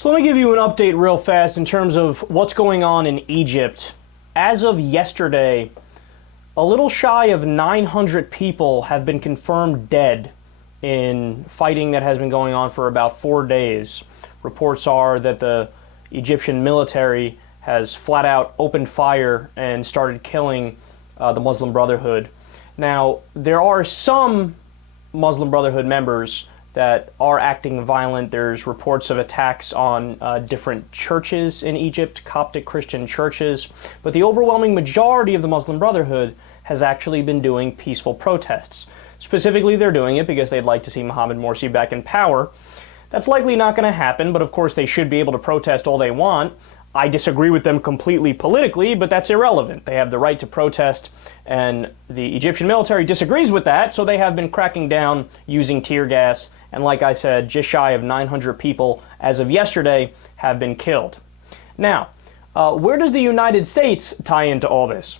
So let me give you an update real fast in terms of what's going on in Egypt. As of yesterday, a little shy of 900 people have been confirmed dead in fighting that has been going on for about 4 days. Reports are that the Egyptian military has flat out opened fire and started killing the Muslim Brotherhood. Now, there are some Muslim Brotherhood members that are acting violent. There's reports of attacks on different churches in Egypt, Coptic Christian churches, but the overwhelming majority of the Muslim Brotherhood has actually been doing peaceful protests. Specifically, they're doing it because they'd like to see Mohamed Morsi back in power. That's likely not going to happen, but of course they should be able to protest all they want. I disagree with them completely politically, but that's irrelevant. They have the right to protest, and the Egyptian military disagrees with that, so they have been cracking down using tear gas, and like I said, just shy of 900 people as of yesterday have been killed. Now, where does the United States tie into all this?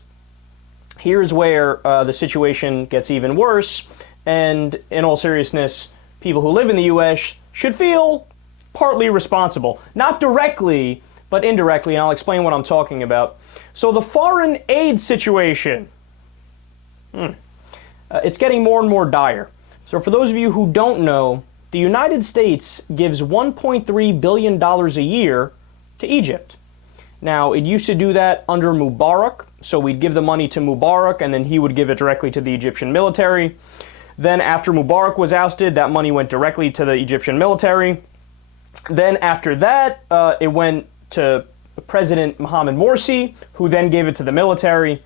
Here's where the situation gets even worse, and in all seriousness, people who live in the U.S. should feel partly responsible. Not directly, but indirectly, and I'll explain what I'm talking about. So the foreign aid situation, it's getting more and more dire. So for those of you who don't know, the United States gives $1.3 billion a year to Egypt. Now, it used to do that under Mubarak, so we'd give the money to Mubarak, and then he would give it directly to the Egyptian military. Then after Mubarak was ousted, that money went directly to the Egyptian military. Then after that, it went to President Mohamed Morsi, who then gave it to the military.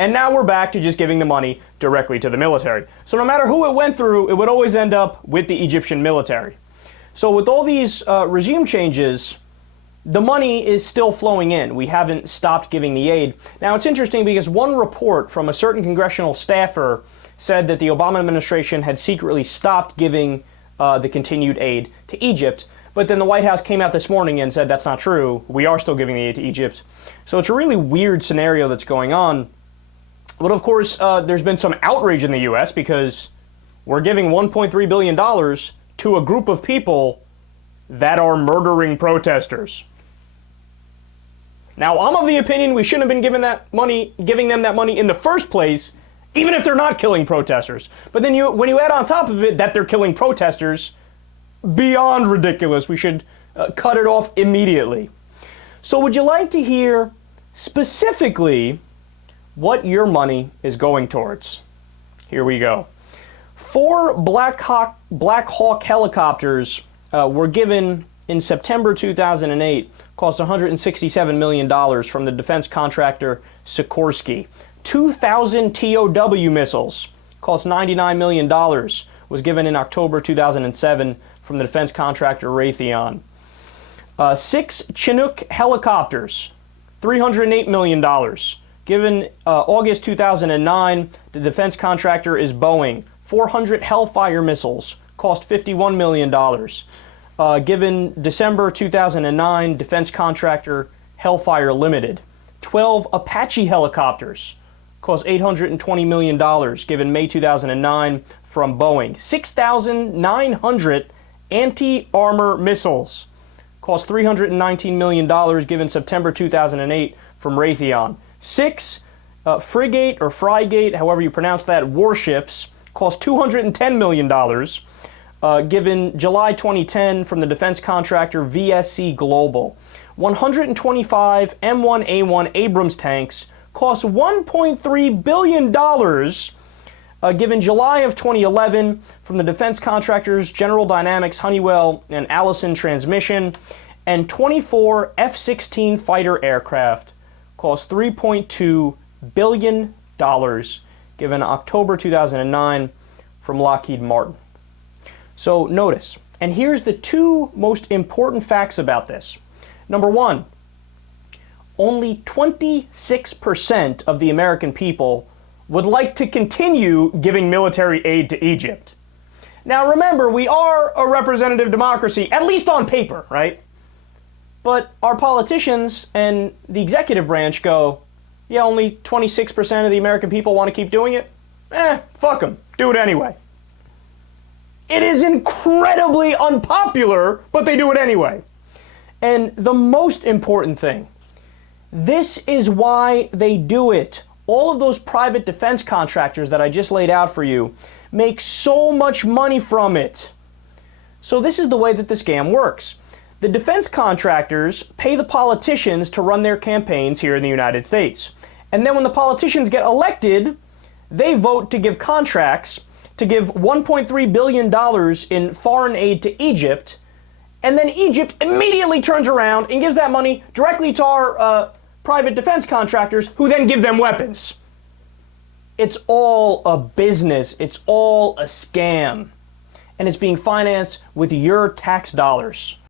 And now we're back to just giving the money directly to the military. So no matter who it went through, it would always end up with the Egyptian military. So with all these regime changes, the money is still flowing in. We haven't stopped giving the aid. Now it's interesting because one report from a certain congressional staffer said that the Obama administration had secretly stopped giving the continued aid to Egypt. But then the White House came out this morning and said that's not true. We are still giving the aid to Egypt. So it's a really weird scenario that's going on. But of course, there's been some outrage in the U.S. because we're giving $1.3 billion to a group of people that are murdering protesters. Now, I'm of the opinion we shouldn't have been giving them that money in the first place, even if they're not killing protesters. But then when you add on top of it that they're killing protesters, beyond ridiculous. We should cut it off immediately. So would you like to hear specifically what your money is going towards? Here we go. 4 Black Hawk helicopters were given in September 2008, cost $167 million from the defense contractor Sikorsky. 2,000 TOW missiles, cost $99 million, was given in October 2007 from the defense contractor Raytheon. 6 Chinook helicopters, $308 million. Given August 2009, the defense contractor is Boeing. 400 Hellfire missiles, cost $51 million. Given December 2009, defense contractor Hellfire Limited. 12 Apache helicopters, cost $820 million. Given May 2009 from Boeing. 6,900 anti-armor missiles, cost $319 million, given September 2008 from Raytheon. 6 frigate or frigate, however you pronounce that, warships, cost $210 million, given July 2010 from the defense contractor VSC Global. 125 M1A1 Abrams tanks, cost $1.3 billion, given July of 2011 from the defense contractors General Dynamics, Honeywell, and Allison Transmission, and 24 F-16 fighter aircraft, cost $3.2 billion, given October 2009 from Lockheed Martin. So notice, and here's the 2 most important facts about this. Number 1, only 26% of the American people would like to continue giving military aid to Egypt. Now remember, we are a representative democracy, at least on paper, right? But our politicians and the executive branch go, yeah, only 26% of the American people want to keep doing it? Fuck them. Do it anyway. It is incredibly unpopular, but they do it anyway. And the most important thing, this is why they do it. All of those private defense contractors that I just laid out for you make so much money from it. So this is the way that the scam works. The defense contractors pay the politicians to run their campaigns here in the United States. And then when the politicians get elected, they vote to give contracts to give $1.3 billion in foreign aid to Egypt, and then Egypt immediately turns around and gives that money directly to our private defense contractors, who then give them weapons. It's all a business. It's all a scam. And it's being financed with your tax dollars.